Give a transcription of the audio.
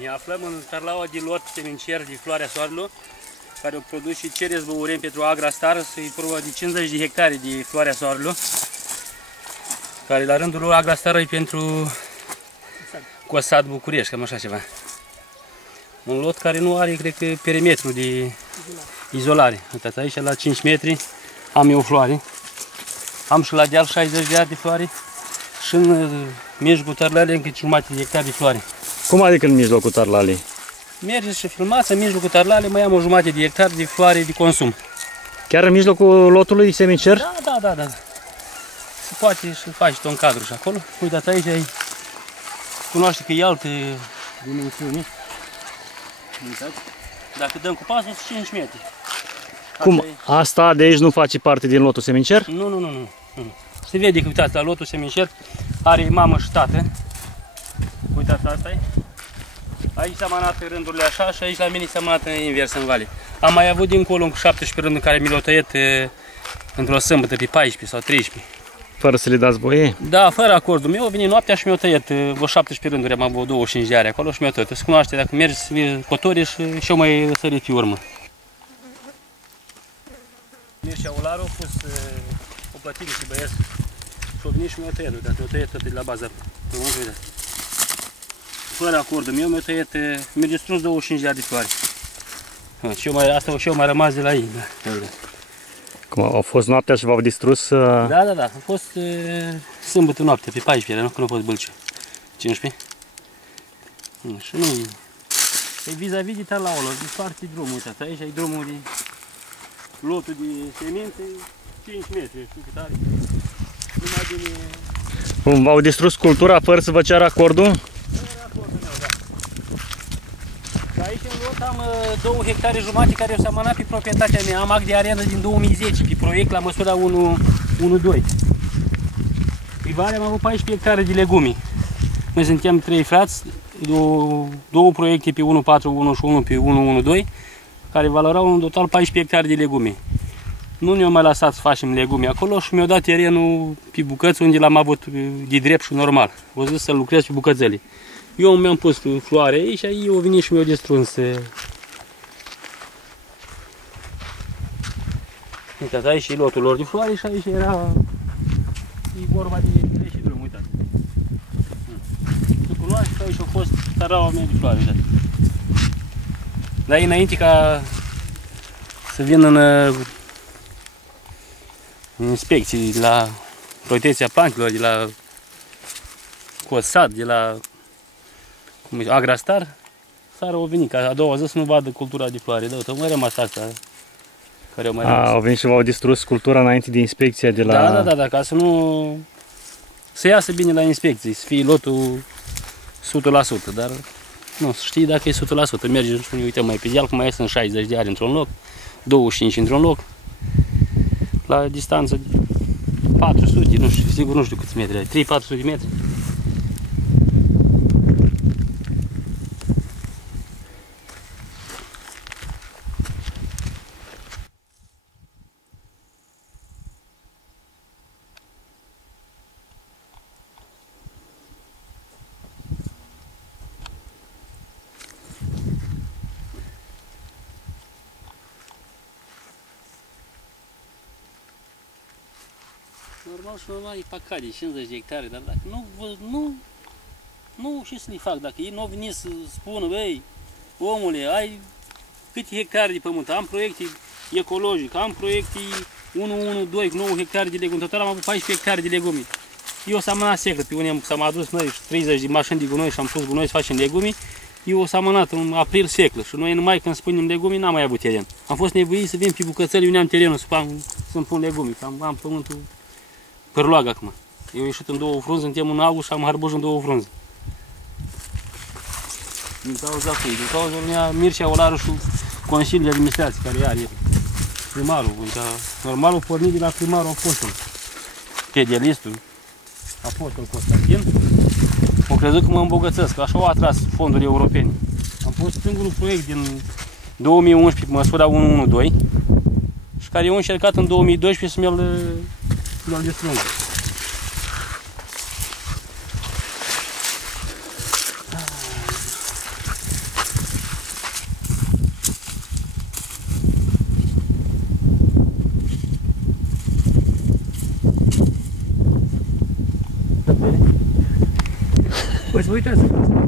Ne aflăm în tarlaua de lot semincer de Floarea Soarelui, care o produs și Ceres Băureni pentru Agrastar, e vorba de 50 de hectare de Floarea Soarelui, care la rândul lor Agrastar e pentru Cosat București, cam așa ceva. Un lot care nu are, cred că, perimetru de izolare. Uitați, aici la 5 metri am eu floare, am și la deal 60 de ani de floare și în mijlocul tarlalei încă jumătate de hectare de floare. Cum adică în mijlocul tarlalei? Mergeți și filmați, în mijlocul tarlalei mai am o jumătate de hectare de floare de consum. Chiar în mijlocul lotului semincer? Da. Se poate și faci un cadru și acolo. Uitați, aici ai, cunoaște că e alte dimensiuni. Uitați. Dacă dăm cu pasul, 5 metri. Cum? Asta de aici nu face parte din lotul semincer? Nu. Se vede că, uitați, la lotul semincer are mamă și tată. Uitați, asta e. Aici s-a mănat în rândurile așa și aici la mine s-a mănat invers în vale. Am mai avut dincolo cu 17 rânduri care mi le-au tăiat într-o sâmbătă pe 14 sau 13. Fără să le dați voie? Da, fără acordul meu, a venit noaptea și mi-au tăiat vreo 17 rânduri, am avut 25 de are acolo și mi-au tăiat. Se cunoaște, dacă mergi să vii cotorii și eu mai sărit pe urmă. Mircea Olaru a pus o plătire și băieți și-au venit și mi-au tăiat, uitați, mi-au tăiat tot de la bază. Fără acordul meu mi-au tăiat, mi-au distrus 25 de ani de floare. Asta și eu mai rămas de la ei. Da. Cum au fost noaptea și v-au distrus? Da. A fost sâmbătă noapte, pe 14, nu? Când a fost bâlce. 15. Și nu e vis-a-vis de tarlaul, de foarte drumul, uitați, aici e drumul de lotul de semințe, 5 metri, știu cât are. Numai bine... Cum v-au distrus cultura fără să vă ceară acordul? Fără acordul meu, da. Aici în lot am 2 hectare jumate care s-au amânat pe proprietatea mea. Am act de arenă din 2010, pe proiect la măsura 1-2. Pe vale am avut 14 hectare de legumi. Noi suntem 3 frați, 2 proiecte pe 141 și 1 pe 112, care valorau în total 14 hectare de legumi. Nu ne-au mai lăsat să facem legumi acolo și mi-au dat terenul pe bucăți unde l-am avut de drept și normal. O zis să lucrez pe bucățele. Eu mi-am pus floare aici și ei au venit și mi-au distrus. Uitați, aici e lotul lor de floare și aici era vorba de și drum, uitați. Se cunoaște că aici a fost taraua mea de floare, uitați. Dar înainte ca să vină în inspecții de la protecția plantelor, de la Cosat, de la Agrastar, țara au venit, ca a doua zi să nu vadă cultura de floare. Da, mai rămas asta care au mai rămas. Au venit și v-au distrus cultura înainte de inspecția de la... Da, ca să nu... să iasă bine la inspecții, să fie lotul 100%, dar nu, să știi dacă e 100%. Mergem și ne uităm mai pe deal, cum mai sunt 60 de ari într-un loc, 25 într-un loc, la distanță de 400, nu știu, sigur nu știu câți metri, 3-400 de metri. Normal e păcat de 50 de hectare, dar dacă nu și să le fac, dacă ei nu au venit să spună, băi, omule, ai câte hectare de pământ, am proiecte ecologice, am proiecte 1-1-2, 9 hectare de legumi, total am avut 14 hectare de legumi. Eu s-am amânat seclă, pe unde s-am adus noi 30 de mașini de gunoi și am pus gunoi să facem legumi, eu s-am amânat în april seclă și noi numai când spunem legumi n-am mai avut teren. Am fost nevoit să vin pe bucățări unde am terenul să-mi pun legumi, că am pământul părloag acum. Eu am ieșit în 2 frunze, suntem în august și am harbuj în 2 frunze. Din cauza cui? Din cauza lumea Mircea Olaru și Consiliul de Administrație care are primarul. Normalul pornit de la primarul Apostol. Pedelistul Apostol Constantin. Au crezut că mă îmbogățesc, că așa au atras fonduri europene. Am fost singurul proiect din 2011 pe măsura 112 și care eu încercat în 2012 să mi-l distrung. să vă uitați.